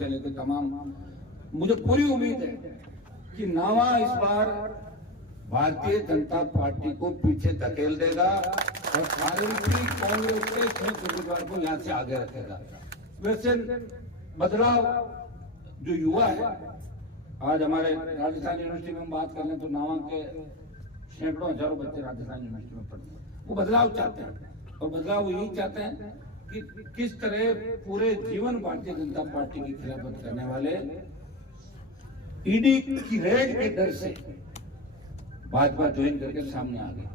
से लेकर तमाम, मुझे पूरी उम्मीद है कि नावा इस बार भारतीय जनता पार्टी को पीछे धकेल देगा और आरएलपी कांग्रेस के संयुक्त उम्मीदवार को यहाँ से आगे रखेगा। वैसे बदलाव जो युवा है, आज हमारे राजस्थान यूनिवर्सिटी में हम बात कर लें तो नावा के सैकड़ों हजारों बच्चे राजस्थान यूनिवर्सिटी में पढ़ते हैं। वो बदलाव चाहते हैं और बदलाव वो यही चाहते हैं कि किस तरह पूरे जीवन भारतीय जनता पार्टी की खिलाफत करने वाले ईडी की रेड के डर से भाजपा ज्वाइन करके सामने आ गए।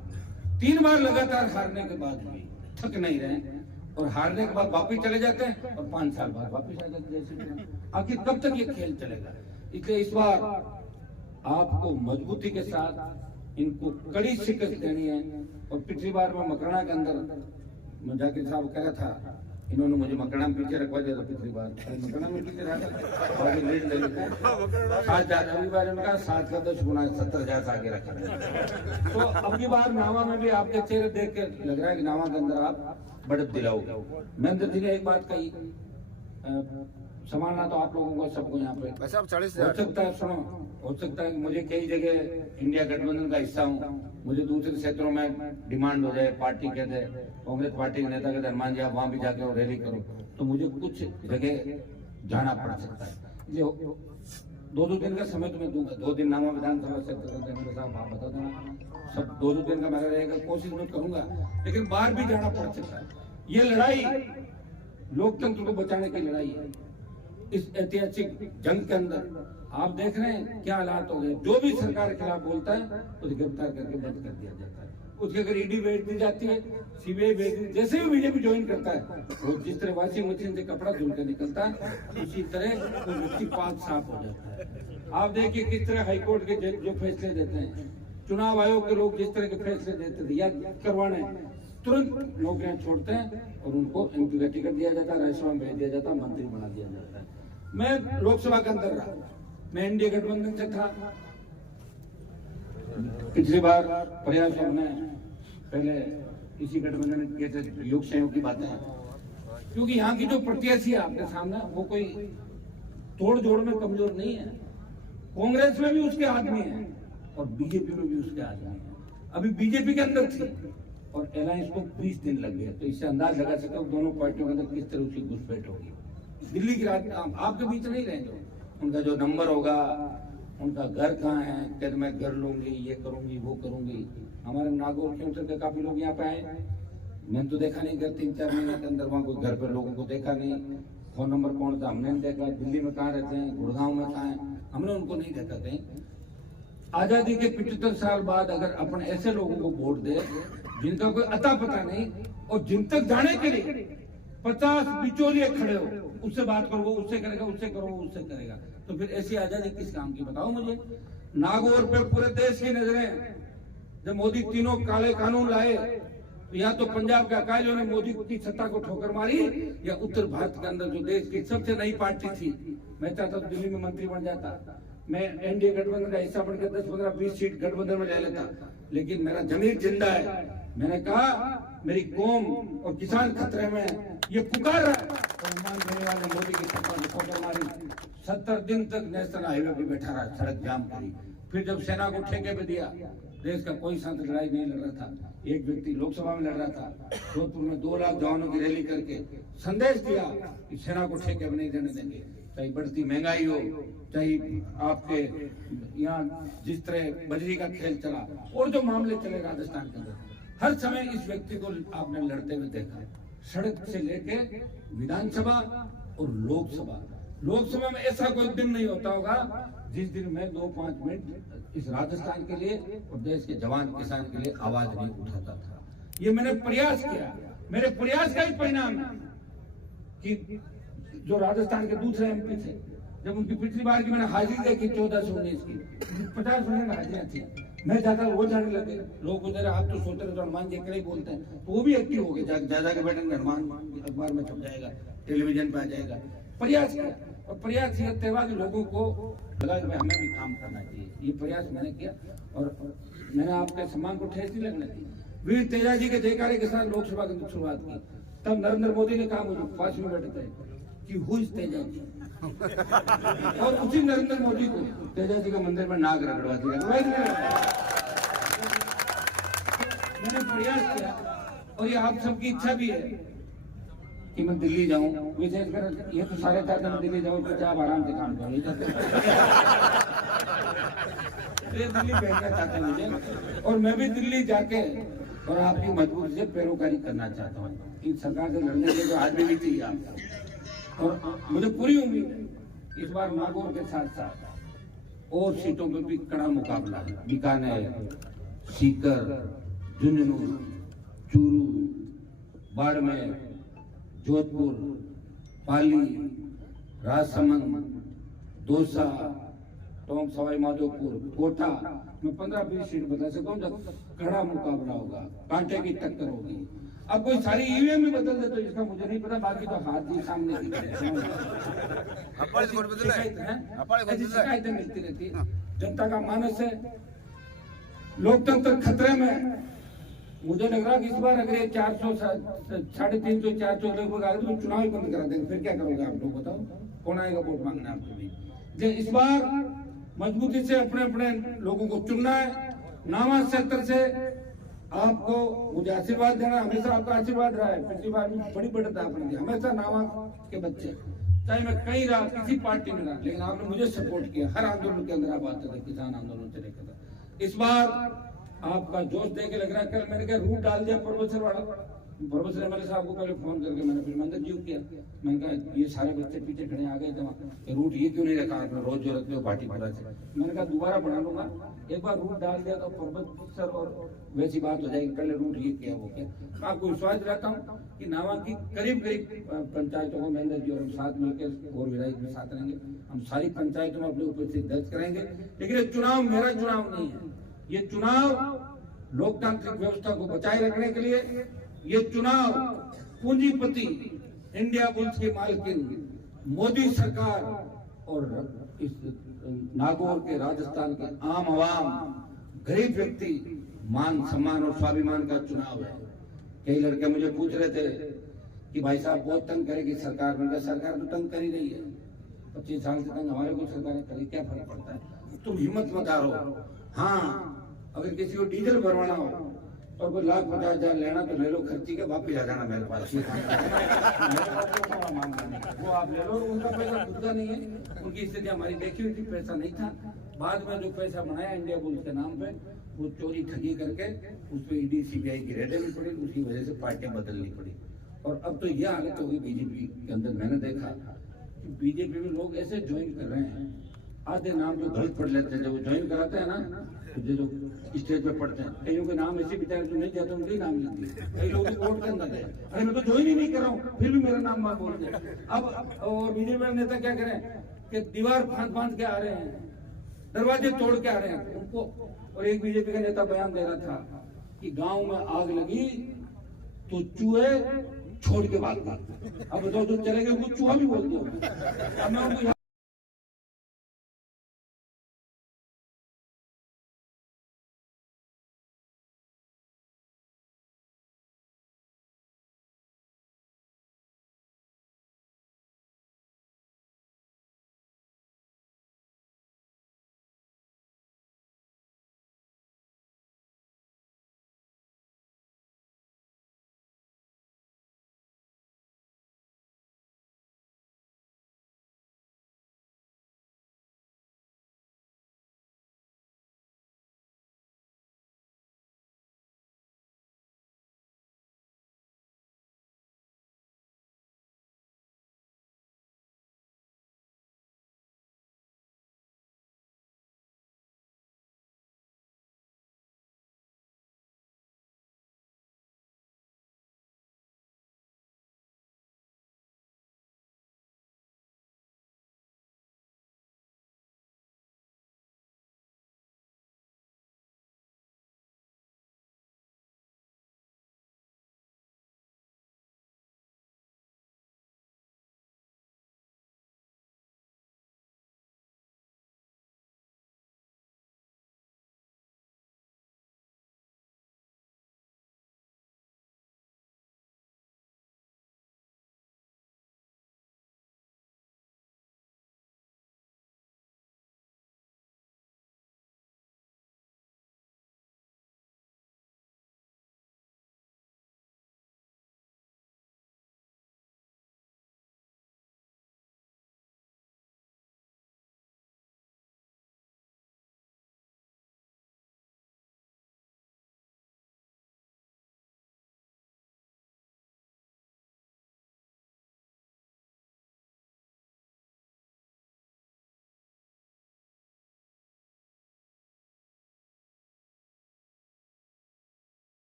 3 बार लगातार हारने के बाद भी थक नहीं रहे और हारने के बाद वापिस चले जाते हैं और 5 साल बाद वापिस आ जाते हैं। आखिर कब तक ये खेल चलेगा? इसलिए इस बार आपको मजबूती के साथ इनको कड़ी शिकस्त देनी है। और पिछली बार मैं मकराना के अंदर जाकिर साहब कह रहा था, इन्होंने मुझे मकराना में पीछे रखवा दिया था पिछली बार, मकराना में पीछे रखा और लीड ले लेते हैं 7,000। अगली बार इनका 7 का 10 गुना 70,000 से आगे रखा। तो अगली बार नावा में भी आपके चेहरे देख के लग रहा है कि नावा के अंदर आप बढ़त दिलाओगे। महेंद्र जी ने एक बात कही, संभालना तो आप लोगों को सबको यहाँ पे हो सकता है, सुनो, हो सकता है कि मुझे कई जगह इंडिया गठबंधन का हिस्सा हूँ, मुझे दूसरे क्षेत्रों में डिमांड हो जाए, पार्टी कह दे, कांग्रेस पार्टी के नेता कहते हनुमान जी आप वहां भी जाके और रैली करो, तो मुझे कुछ जगह जाना पड़ सकता है। जो 2-2 दिन का समय तुम्हें दूंगा, 2 दिन नामा विधानसभा क्षेत्र साहब आप बता देना, सब 2-2 दिन का मैं रहेगा, कोशिश मैं करूंगा, लेकिन बाहर भी जाना पड़ सकता है। ये लड़ाई लोकतंत्र को बचाने की लड़ाई है। इस ऐतिहासिक जंग के अंदर आप देख रहे हैं क्या हालात हो गए। जो भी सरकार के खिलाफ बोलता है उसे गिरफ्तार करके बंद कर दिया जाता है, उसके अगर ईडी भेज दी जाती है, सीबीआई भेज दी, जैसे भी बीजेपी ज्वाइन करता है वो जिस तरह वॉशिंग मशीन से कपड़ा धुल कर निकलता है उसी तरह वो व्यक्ति पाक साफ हो जाता है। आप देखिए किस तरह हाईकोर्ट के जज जो फैसले देते हैं, चुनाव आयोग के लोग जिस तरह के फैसले देते थे या करवाने, तुरंत नौकरियां छोड़ते हैं और उनको एमपी का टिकट दिया जाता है, राज्यसभा में भेज दिया जाता है, मंत्री बना दिया जाता है। मैं लोकसभा के अंदर रहा, मैं एनडीए गठबंधन से था। पिछली बार प्रयास हमने पहले इसी गठबंधन के योग संयोग की बातें हैं, क्योंकि यहाँ की जो प्रत्याशी है आपके सामने वो कोई तोड़ जोड़ में कमजोर नहीं है। कांग्रेस में भी उसके आदमी है और बीजेपी में भी उसके आदमी है। अभी बीजेपी के अंदर थी और अलायंस को 20 दिन लग गए, तो इससे अंदाज लगा सकते हो दोनों पार्टियों के अंदर किस तरह उसकी घुसपैठ होगी। दिल्ली की रात आपके बीच नहीं रहेंगे, उनका जो नंबर होगा, उनका घर कहाँ है, कहते मैं घर लूंगी, ये करूंगी, वो करूंगी। हमारे नागौर के उतर के काफी लोग यहाँ पे आए, मैंने तो देखा नहीं घर 3-4 महीने के अंदर वहाँ कोई घर पे लोगों को देखा नहीं, फोन नंबर कौन था हमने नहीं देखा, दिल्ली में कहाँ रहते हैं, गुड़गांव में कहाँ है, हमने उनको नहीं देखा कहीं। आजादी के 75 साल बाद अगर अपन ऐसे लोगों को वोट दे जिनका कोई अता पता नहीं और जिन तक जाने के लिए 50 बिचौलिए खड़े हो, उससे बात करो, उससे करेगा, उससे करो, उससे करेगा, तो फिर ऐसी आजादी किस काम की बताओ मुझे। नागौर पे पूरे देश की नजरें, जब मोदी तीनों काले कानून लाए तो या तो पंजाब के अकालियों ने मोदी की सत्ता को ठोकर मारी या उत्तर भारत के अंदर जो देश की सबसे नई पार्टी थी, मैं चाहता तो दिल्ली में मंत्री बन जाता, मैं एनडीए गठबंधन का हिस्सा बनकर 10-15-20 सीट गठबंधन में ले लेता, लेकिन मेरा जमीर जिंदा है। मैंने कहा मेरी कौम और किसान खतरे में, ये पुकार रहा है और मान देने वाले मोदी की सत्ता को ठोकर मारी। 70 दिन तक नेशनल हाईवे पे बैठा रहा, सड़क जाम करी, फिर जब सेना को ठेके पे दिया, देश का कोई सांसद लड़ाई नहीं लड़ रहा था, एक व्यक्ति लोकसभा में लड़ रहा था, जोधपुर में 2 लाख जवानों की रैली करके संदेश दिया कि सेना को ठेके में नहीं देने देंगे, चाहे बढ़ती महंगाई हो, चाहे आपके यहाँ जिस तरह बजरी का खेल चला और जो मामले चले राजस्थान के अंदर, हर समय इस व्यक्ति को आपने लड़ते हुए देखा, सड़क से लेके विधानसभा और लोकसभा। लोकसभा में ऐसा कोई दिन नहीं होता होगा जिस दिन में 2-5 मिनट इस राजस्थान के लिए और देश के जवान किसान के लिए आवाज नहीं उठाता था। ये मैंने प्रयास किया, मेरे प्रयास का ही परिणाम है कि जो राजस्थान के दूसरे एमपी थे, जब उनकी पिछली बार की मैंने हाजिरी देखी 14 से 19 की, 50% हाजिरियां थी, मैं ज्यादा वो जाने लगे, लोग उधर आप तो सोते रहे तो हनुमान जी ही बोलते हैं, तो वो भी एक्टिव हो गए, ज्यादा के बैठेंगे हनुमान अखबार में छप जाएगा, टेलीविजन पे आ जाएगा। प्रयास किया और प्रयास ये तेवा के लोगों को लगा कि हमें भी काम करना चाहिए, ये प्रयास मैंने किया और मैंने आपके सम्मान को ठेस नहीं लगने दी। वीर तेजा जी के जयकारे के साथ लोकसभा की शुरुआत की, तब नरेंद्र मोदी ने कहा, मुझे फांसी में बैठे थे कि हु इज तेजा जी, और उसी नरेंद्र मोदी को तेजा जी के मंदिर में नाग रगड़वा दिया। मैंने प्रयास किया और ये आप सबकी इच्छा भी है कि मैं दिल्ली जाऊं, विशेषकर ये तो सारे चाहते हैं दिल्ली जाऊं तो आप आराम से काम करो, ये दिल्ली भेजना चाहते हैं मुझे, और मैं भी दिल्ली जाके और आपकी मजबूत से पैरोकारी करना चाहता हूँ कि सरकार से लड़ने के जो आदमी भी चाहिए आपको। और मुझे पूरी उम्मीद है इस बार नागौर के साथ साथ और सीटों पर भी कड़ा मुकाबला है। बीकानेर, सीकर, झुंझुनू, चूरू, बाड़मेर, जोधपुर, पाली, राजसमंद, दौसा, टोंक, सवाई माधोपुर, कोटा में 15-20 सीट बता सकता हूँ जब कड़ा मुकाबला होगा, कांटे की टक्कर होगी। अब कोई सारी ईवीएम भी बदल दे तो इसका मुझे नहीं पता, बाकी तो हाथ जी सामने ऐसी शिकायतें मिलती रहती है। जनता का मानस है, लोकतंत्र खतरे में। मुझे लग रहा कि इस बार अगर ये 400, 350, 400 लगभग आ गए तो चुनाव ही बंद करा देंगे, फिर क्या करोगे आप लोग बताओ? कौन आएगा वोट मांगने आपको भी? इस बार मजबूती से अपने अपने लोगों को चुनना है। नामा सेक्टर से आपको मुझे आशीर्वाद देना, हमेशा आपका आशीर्वाद रहा है। पिछली बार भी बड़ी बढ़त आपने दी, हमेशा नामा के बच्चे, चाहे मैं कहीं रहा, किसी पार्टी में रहा, लेकिन आपने मुझे सपोर्ट किया। हर आंदोलन के अंदर आप आते थे, किसान आंदोलन से लेकर। इस बार आपका जोश देख के लग रहा है, कल मैंने क्या रूट डाल दिया प्रोफेसर वाला। प्रोफेसर एमएलए साहब को पहले फोन करके मैंने फिर मंदिर जी किया, मैंने कहा ये सारे बच्चे पीछे खड़े आ गए थे, रूट ये क्यों नहीं रखा आपने, रोज जो रखते हो पार्टी पड़ा से। मैंने कहा दोबारा बढ़ा लूंगा, एक बार रूट डाल दिया तो प्रोफेसर और वैसी बात हो जाएगी, पहले रूट ये किया वो किया। मैं आपको विश्वास दिलाता हूँ कि नावा की करीब पंचायतों को महेंद्र जी और हम साथ मिलकर और विधायक के साथ रहेंगे, हम सारी पंचायतों में अपनी उपस्थिति दर्ज करेंगे। लेकिन ये चुनाव मेरा चुनाव नहीं है, ये चुनाव लोकतांत्रिक व्यवस्था को बचाए रखने के लिए, ये चुनाव पूंजीपति इंडिया बुल्स की मालकिन मोदी सरकार और इस नागौर के, राजस्थान के आम आवाम, गरीब व्यक्ति मान सम्मान और स्वाभिमान का चुनाव है। कई लड़के मुझे पूछ रहे थे कि भाई साहब बहुत तंग करेगी सरकार, मैंने कहा सरकार तो तंग कर ही रही है, 25 साल से तंग हमारे को सरकार करी, क्या फर्क पड़ता है? तुम हिम्मत मत हारो। हाँ, अगर किसी को डीजल भरवाना हो और कोई 1,50,000 लेना तो ले लो, खर्ची के वापिस आ जाना मेरे पास। वो आप ले लो, उनका पैसा खुद का नहीं है, उनकी स्थिति हमारी देखी हुई थी, पैसा नहीं था। बाद में जो पैसा बनाया इंडिया बुल्स के नाम पे, वो चोरी ठगी करके उस पर ईडी सीबीआई की रेडें भी पड़ी, उसकी वजह से पार्टियां बदलनी पड़ी। और अब तो यह हालत होगी बीजेपी के अंदर। मैंने देखा कि बीजेपी में लोग ऐसे ज्वाइन कर रहे हैं, आधे नाम जो गलत पढ़ लेते हैं, जब वो ज्वाइन कराते हैं ना, जो स्टेज पे पढ़ते हैं, कईयों के नाम ऐसे बेचारे जो नहीं जाते उनके नाम लिख दिए। कई लोग वोट के अंदर है, अरे मैं तो ज्वाइन ही नहीं कर रहा हूँ, फिर भी मेरा नाम बात बोलते हैं। अब और बीजेपी नेता क्या करें कि दीवार फांद के आ रहे हैं, दरवाजे तोड़ के आ रहे हैं उनको। और एक बीजेपी का नेता बयान दे रहा था कि गांव में आग लगी तो चूहे छोड़ के भाग गए। अब तो जो चले गए वो चूहा भी बोल दिया।